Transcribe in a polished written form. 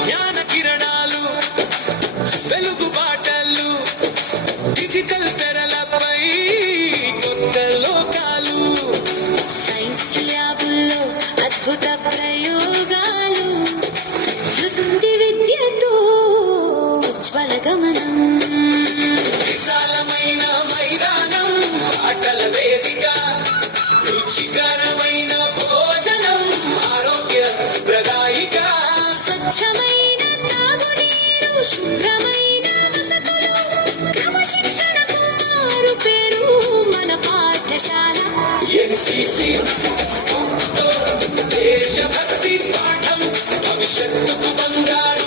జ్ఞాన కిరణాలు వెలుగు బాటలు డిజిటల్ తెరలపై కొత్త లోకాలు సైన్స్ ల్యాబుల్లో అద్భుత ప్రయోగాలు వృత్తి విద్యతో ఉజ్వల గమనం విశాలమైన మైదానం ఆటల వేదిక రుచికరమైన భోజనం ఆరోగ్య ప్రదాయిక స్వచ్ఛమైన తాగునీరు శుభ్రమైన వసతులు క్రమశిక్షణకు మారు పేరు మన పాఠశాల ఎన్సీసీ దేశభక్తి పాఠం భవిష్యత్తుకు బంగారు